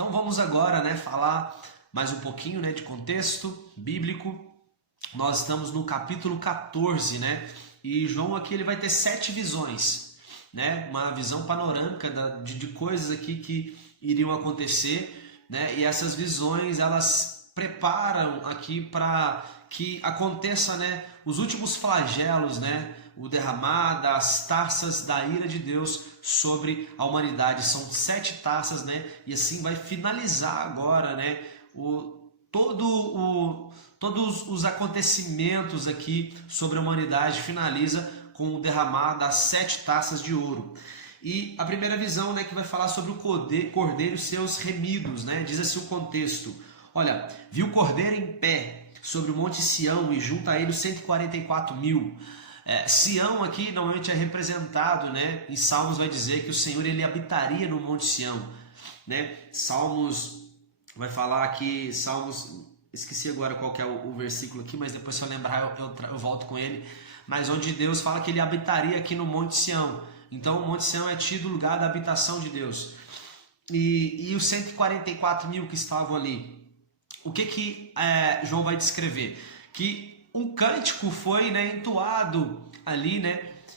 Então vamos agora, falar mais um pouquinho, de contexto bíblico. Nós estamos no capítulo 14, E João aqui ele vai ter 7 visões, Uma visão panorâmica de coisas aqui que iriam acontecer, E essas visões elas preparam aqui para que aconteça, os últimos flagelos, o derramar das taças da ira de Deus sobre a humanidade. São 7 taças, E assim vai finalizar agora, todos os acontecimentos aqui sobre a humanidade finaliza com o derramar das 7 taças de ouro. E a primeira visão, que vai falar sobre o cordeiro e seus remidos, Diz assim o contexto: olha, vi o cordeiro em pé sobre o monte Sião e junto a ele os 144 mil. Sião aqui normalmente é representado, Em Salmos vai dizer que o Senhor ele habitaria no monte Sião, Salmos vai falar aqui, Salmos, esqueci agora qual que é o versículo aqui, mas depois se eu lembrar eu volto com ele, mas onde Deus fala que ele habitaria aqui no monte Sião. Então o monte Sião é tido lugar da habitação de Deus. E os 144 mil que estavam ali, o que João vai descrever? Que um cântico foi entoado ali,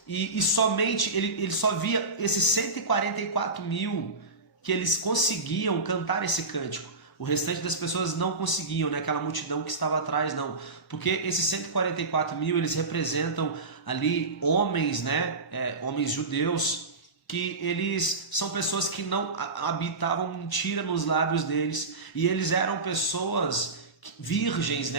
e somente ele só via esses 144 mil que eles conseguiam cantar esse cântico. O restante das pessoas não conseguiam, aquela multidão que estava atrás não, porque esses 144 mil eles representam ali homens, homens judeus, que eles são pessoas que não habitavam mentira nos lábios deles, e eles eram pessoas virgens,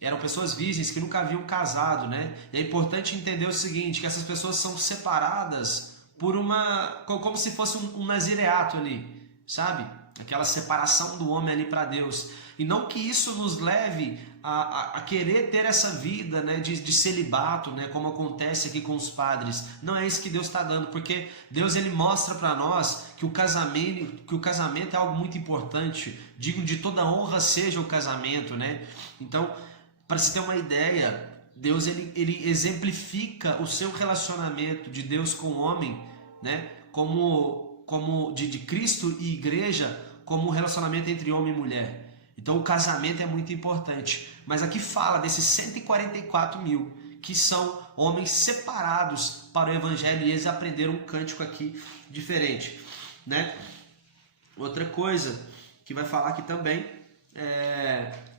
Eram pessoas virgens que nunca haviam casado, E é importante entender o seguinte, que essas pessoas são separadas por como se fosse um nazireato ali, sabe? Aquela separação do homem ali para Deus. E não que isso nos leve a querer ter essa vida, de celibato, como acontece aqui com os padres. Não é isso que Deus está dando, porque Deus ele mostra para nós que o casamento é algo muito importante. Digo, de toda honra seja o casamento, Então, para se ter uma ideia, Deus ele exemplifica o seu relacionamento de Deus com o homem, como de Cristo e igreja, como um relacionamento entre homem e mulher. Então o casamento é muito importante. Mas aqui fala desses 144 mil que são homens separados para o evangelho, e eles aprenderam um cântico aqui diferente, Outra coisa que vai falar aqui também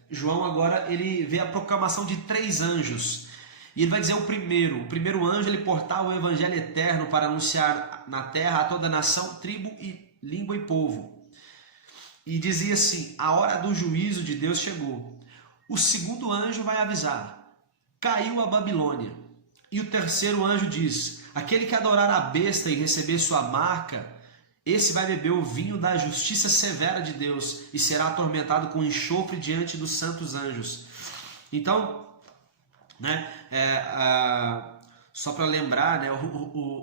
João agora ele vê a proclamação de 3 anjos. E ele vai dizer o primeiro anjo ele portava o evangelho eterno para anunciar na terra a toda nação, tribo e língua e povo. E dizia assim: a hora do juízo de Deus chegou. O segundo anjo vai avisar: caiu a Babilônia. E o terceiro anjo diz: aquele que adorar a besta e receber sua marca, esse vai beber o vinho da justiça severa de Deus e será atormentado com enxofre diante dos santos anjos. Então, só para lembrar,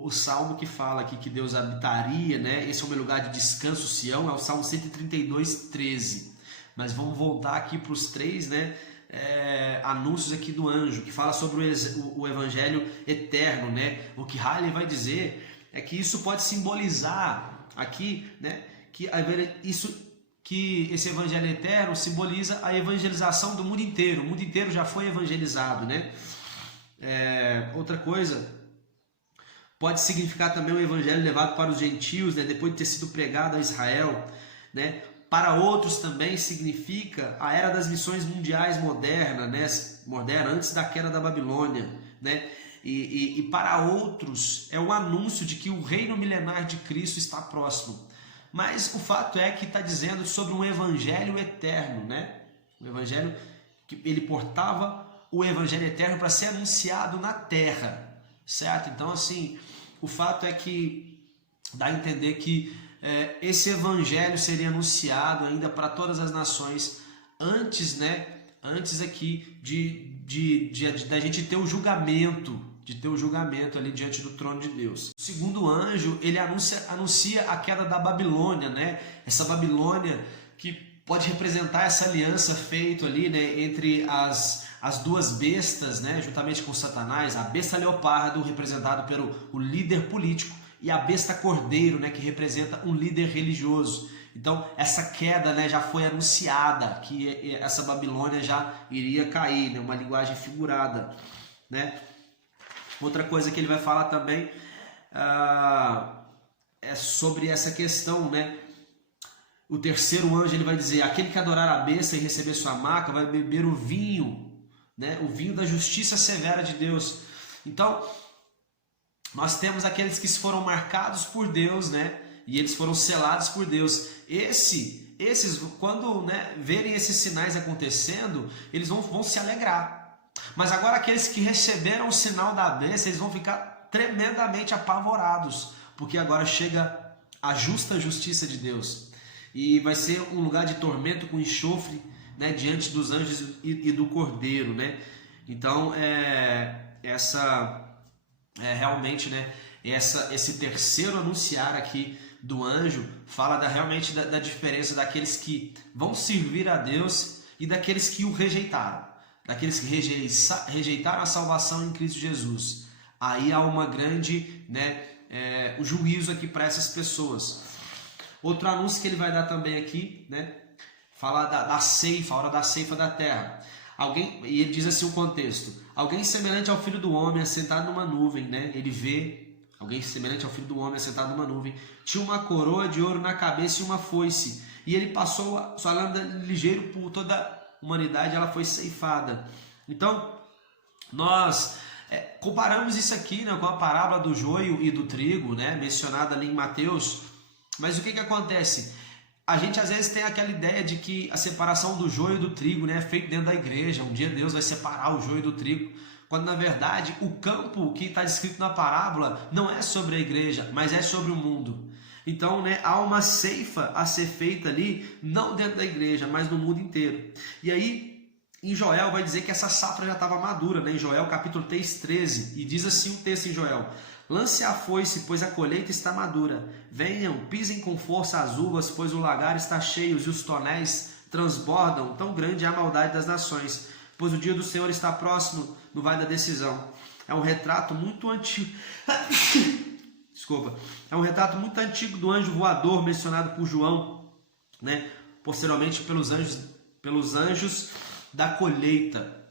o salmo que fala aqui que Deus habitaria, esse é o meu lugar de descanso, Sião, é o Salmo 132, 13. Mas vamos voltar aqui para os 3, anúncios aqui do anjo, que fala sobre o evangelho eterno, O que Halle vai dizer é que isso pode simbolizar aqui, que esse evangelho eterno simboliza a evangelização do mundo inteiro. O mundo inteiro já foi evangelizado, Outra coisa, pode significar também o evangelho levado para os gentios, depois de ter sido pregado a Israel, Para outros também significa a era das missões mundiais moderna, antes da queda da Babilônia, E para outros é um anúncio de que o reino milenar de Cristo está próximo. Mas o fato é que está dizendo sobre um evangelho eterno, O evangelho que ele portava o evangelho eterno para ser anunciado na terra, certo? Então, assim, o fato é que dá a entender que esse evangelho seria anunciado ainda para todas as nações antes, Antes aqui da gente ter o julgamento, ali diante do trono de Deus. O segundo anjo, ele anuncia a queda da Babilônia, Essa Babilônia que pode representar essa aliança feita ali, entre as duas bestas, juntamente com Satanás, a besta leopardo, representado pelo líder político, e a besta cordeiro, que representa um líder religioso. Então, essa queda, né, já foi anunciada, que essa Babilônia já iria cair, né, uma linguagem figurada, né? Outra coisa que ele vai falar também é sobre essa questão, né? O terceiro anjo ele vai dizer: aquele que adorar a besta e receber sua marca vai beber o vinho, né? O vinho da justiça severa de Deus. Então, nós temos aqueles que foram marcados por Deus, né? E eles foram selados por Deus. Esses quando, né, verem esses sinais acontecendo, eles vão se alegrar. Mas agora aqueles que receberam o sinal da besta, eles vão ficar tremendamente apavorados, porque agora chega a justa justiça de Deus. E vai ser um lugar de tormento com enxofre, né, diante dos anjos e do cordeiro, né? Então, realmente, né, esse terceiro anunciar aqui do anjo fala realmente da diferença daqueles que vão servir a Deus e daqueles que o rejeitaram, daqueles que rejeitaram a salvação em Cristo Jesus. Aí há uma grande, né, o juízo aqui para essas pessoas. Outro anúncio que ele vai dar também aqui, né, fala da ceifa, a hora da ceifa da terra. E ele diz assim o contexto: alguém semelhante ao Filho do Homem assentado numa nuvem, né? Ele vê alguém semelhante ao Filho do Homem assentado numa nuvem, tinha uma coroa de ouro na cabeça e uma foice, e ele passou sua lâmina ligeiro por toda a humanidade, ela foi ceifada. Então, nós comparamos isso aqui, né, com a parábola do joio e do trigo, né, mencionada ali em Mateus. Mas o que acontece? A gente às vezes tem aquela ideia de que a separação do joio e do trigo, né, é feita dentro da igreja. Um dia Deus vai separar o joio do trigo, quando na verdade o campo que está descrito na parábola não é sobre a igreja, mas é sobre o mundo. Então, né, há uma ceifa a ser feita ali, não dentro da igreja, mas no mundo inteiro. E aí, em Joel vai dizer que essa safra já estava madura, né? Em Joel capítulo 3, 13, e diz assim o texto em Joel: lance a foice, pois a colheita está madura. Venham, pisem com força as uvas, pois o lagar está cheio e os tonéis transbordam. Tão grande é a maldade das nações, pois o dia do Senhor está próximo no vale da decisão. É um retrato muito antigo. Desculpa. É um retrato muito antigo do anjo voador mencionado por João, né? Posteriormente pelos anjos da colheita.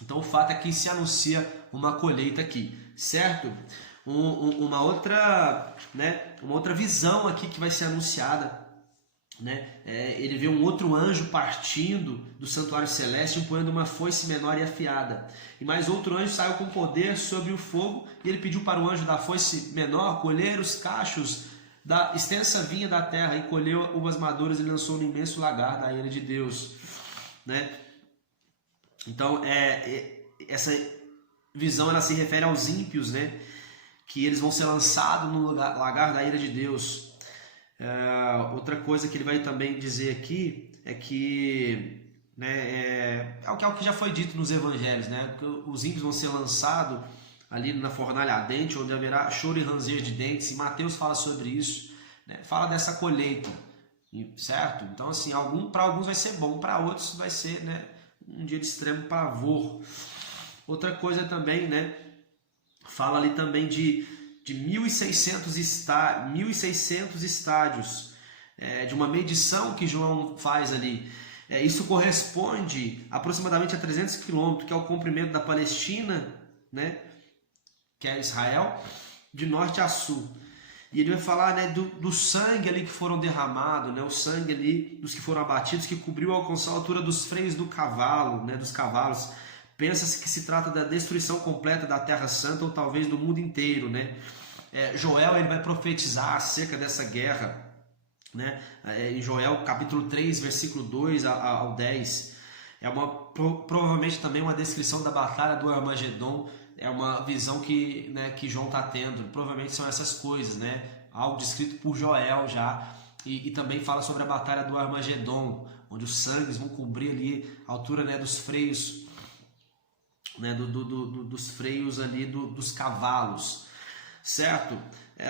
Então o fato é que se anuncia uma colheita aqui, certo? Uma outra visão aqui que vai ser anunciada, né? Ele vê um outro anjo partindo do santuário celeste, empunhando uma foice menor e afiada. E mais outro anjo saiu com poder sobre o fogo, e ele pediu para o anjo da foice menor colher os cachos da extensa vinha da terra, e colheu uvas maduras e lançou no imenso lagar da ira de Deus, né? Então, essa visão ela se refere aos ímpios, né? Que eles vão ser lançados no lagar da ira de Deus. Outra coisa que ele vai também dizer aqui é que, né, é o que já foi dito nos evangelhos, né? Que os ímpios vão ser lançados ali na fornalha ardente, onde haverá choro e ranger de dentes. E Mateus fala sobre isso, né? Fala dessa colheita, certo? Então, assim, para alguns vai ser bom, para outros vai ser, né, um dia de extremo pavor. Outra coisa também, né, fala ali também de 1.600 estádios, de uma medição que João faz ali. Isso corresponde aproximadamente a 300 quilômetros, que é o comprimento da Palestina, né, que é Israel, de norte a sul. E ele vai falar, né, do sangue ali que foram derramados, né, o sangue ali dos que foram abatidos, que cobriu alcançar a altura dos freios do cavalo, né, dos cavalos. Pensa-se que se trata da destruição completa da Terra Santa, ou talvez do mundo inteiro, né? Joel ele vai profetizar acerca dessa guerra, né? Em Joel capítulo 3, versículo 2 ao 10. Provavelmente também uma descrição da batalha do Armagedon. É uma visão que, né, que João está tendo. Provavelmente são essas coisas, né? Algo descrito por Joel já. E também fala sobre a batalha do Armagedon, onde os sangues vão cobrir ali a altura, né, dos freios, né, dos freios ali dos cavalos, certo?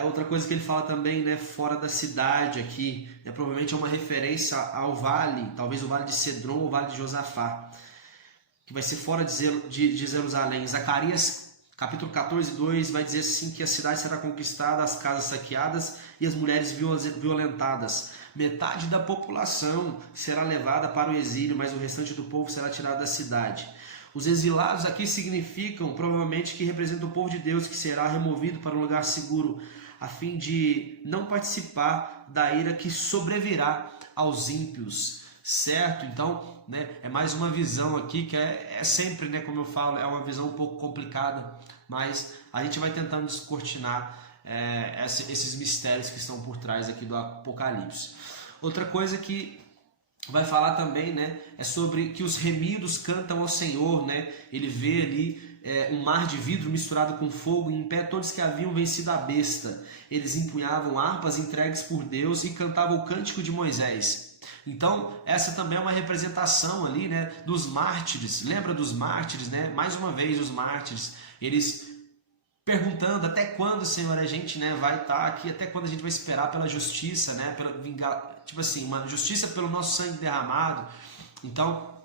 Outra coisa que ele fala também, né, fora da cidade aqui, né, provavelmente é uma referência ao vale, talvez o vale de Cedron ou o vale de Josafá, que vai ser fora de Jerusalém. Zacarias capítulo 14, 2 vai dizer assim, que a cidade será conquistada, as casas saqueadas e as mulheres violentadas. Metade da população será levada para o exílio, mas o restante do povo será tirado da cidade. Os exilados aqui significam, provavelmente, que representam o povo de Deus, que será removido para um lugar seguro, a fim de não participar da ira que sobrevirá aos ímpios, certo? Então, né, é mais uma visão aqui que é sempre, né, como eu falo, é uma visão um pouco complicada, mas a gente vai tentando descortinar esses mistérios que estão por trás aqui do Apocalipse. Outra coisa que vai falar também, né, é sobre que os remidos cantam ao Senhor, né? Ele vê ali um mar de vidro misturado com fogo, e em pé todos que haviam vencido a besta. Eles empunhavam harpas entregues por Deus e cantavam o cântico de Moisés. Então, essa também é uma representação ali, né, dos mártires. Lembra dos mártires, né? Mais uma vez, os mártires, eles perguntando até quando, Senhor, a gente, né, vai estar aqui, até quando a gente vai esperar pela justiça, né, pela vingar, tipo assim, uma justiça pelo nosso sangue derramado. Então,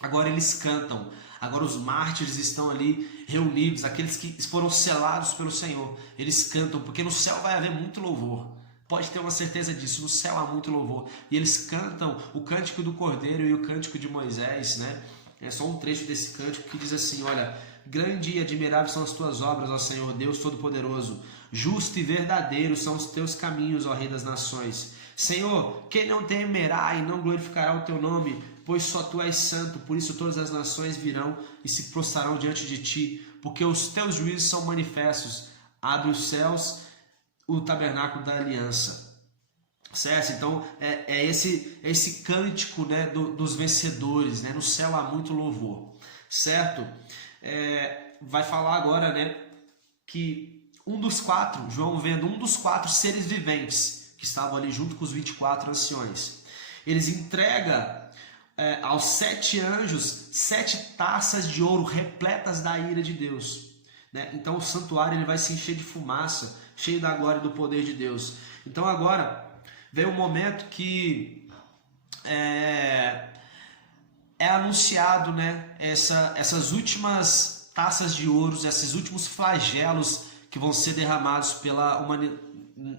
agora eles cantam. Agora os mártires estão ali reunidos, aqueles que foram selados pelo Senhor. Eles cantam, porque no céu vai haver muito louvor. Pode ter uma certeza disso, no céu há muito louvor. E eles cantam o cântico do Cordeiro e o cântico de Moisés, né? É só um trecho desse cântico que diz assim, olha: grande e admirável são as tuas obras, ó Senhor Deus Todo-Poderoso. Justo e verdadeiro são os teus caminhos, ó Rei das Nações. Senhor, quem não temerá e não glorificará o teu nome? Pois só tu és santo, por isso todas as nações virão e se prostrarão diante de ti, porque os teus juízos são manifestos. Abre os céus, o tabernáculo da aliança. Certo? Então é esse cântico, né, dos vencedores, né? No céu há muito louvor, certo? Vai falar agora, né, que João vendo um dos 4 seres viventes que estavam ali junto com os 24 anciões, eles entregam aos 7 anjos 7 taças de ouro repletas da ira de Deus, né? Então o santuário ele vai se encher de fumaça, cheio da glória e do poder de Deus. Então agora vem um momento que é anunciado, né, essas últimas taças de ouro, esses últimos flagelos que vão ser derramados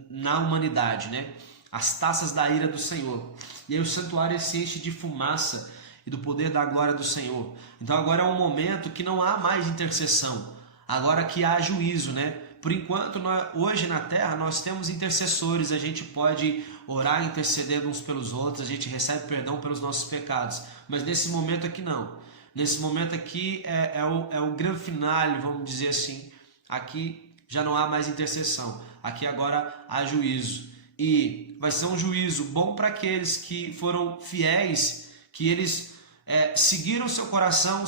na humanidade, né? As taças da ira do Senhor. E aí o santuário se enche de fumaça e do poder da glória do Senhor. Então agora é um momento que não há mais intercessão, agora que há juízo, né? Por enquanto, hoje na Terra, nós temos intercessores, a gente pode orar intercedendo uns pelos outros, a gente recebe perdão pelos nossos pecados, mas nesse momento aqui não. Nesse momento aqui é o grande finale, vamos dizer assim. Aqui já não há mais intercessão, aqui agora há juízo. E vai ser um juízo bom para aqueles que foram fiéis, que eles seguiram seu coração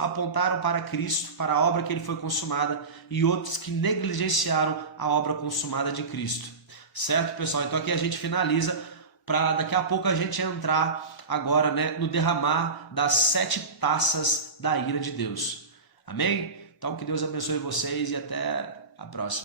apontaram para Cristo, para a obra que ele foi consumada, e outros que negligenciaram a obra consumada de Cristo. Certo, pessoal? Então aqui a gente finaliza, para daqui a pouco a gente entrar agora, né, no derramar das 7 taças da ira de Deus. Amém? Então que Deus abençoe vocês e até a próxima.